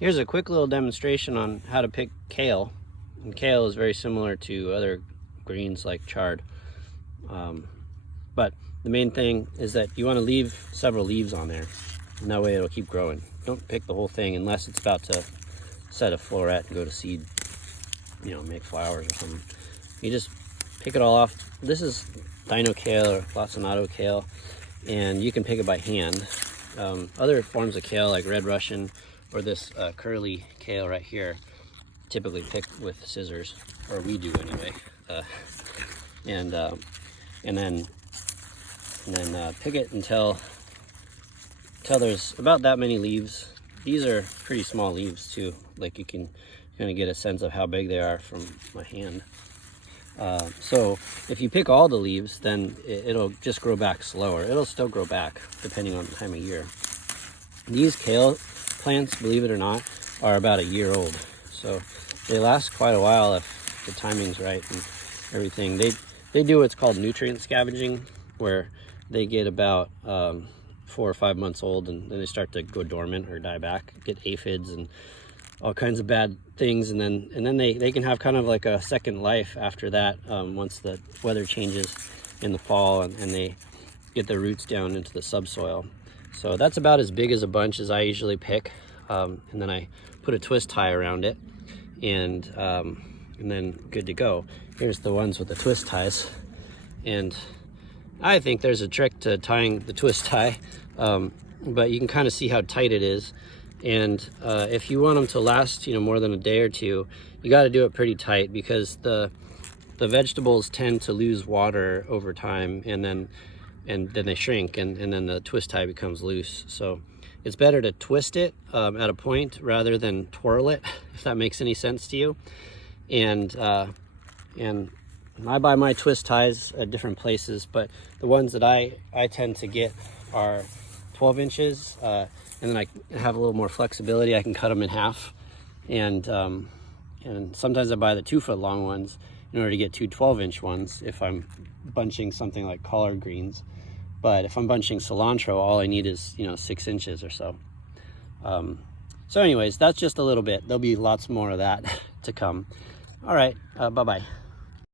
Here's a quick little demonstration on how to pick kale. And kale is very similar to other greens like chard. But the main thing is that you want to leave several leaves on there, and that way it'll keep growing. Don't pick the whole thing unless it's about to set a floret and go to seed, you know, make flowers or something. You just pick it all off. This is dino kale or lacinato kale, and you can pick it by hand. Other forms of kale like red Russian or this curly kale right here, typically pick with scissors, or we do anyway. And then pick it until there's about that many leaves. These are pretty small leaves too. Like you can kind of get a sense of how big they are from my hand. So if you pick all the leaves, then it'll just grow back slower. It'll still grow back depending on the time of year. These kale plants, believe it or not, are about a year old. So they last quite a while if the timing's right and everything. They do what's called nutrient scavenging, where they get about 4 or 5 months old, and then they start to go dormant or die back, get aphids and all kinds of bad things, and then they can have kind of like a second life after that, once the weather changes in the fall and they get their roots down into the subsoil. So that's about as big as a bunch as I usually pick, and then I put a twist tie around it, and then good to go. Here's the ones with the twist ties, and I think there's a trick to tying the twist tie, but you can kind of see how tight it is. And if you want them to last, you know, more than a day or two, you got to do it pretty tight, because the vegetables tend to lose water over time, and then they shrink, and then the twist tie becomes loose. So it's better to twist it at a point rather than twirl it, if that makes any sense to you. And I buy my twist ties at different places, but the ones that I tend to get are 12 inches, and then I have a little more flexibility. I can cut them in half, and sometimes I buy the 2 foot long ones in order to get 2 12-inch ones if I'm bunching something like collard greens. But if I'm bunching cilantro, all I need is, you know, 6 inches or so. So anyways, that's just a little bit. There'll be lots more of that to come. All right, bye-bye.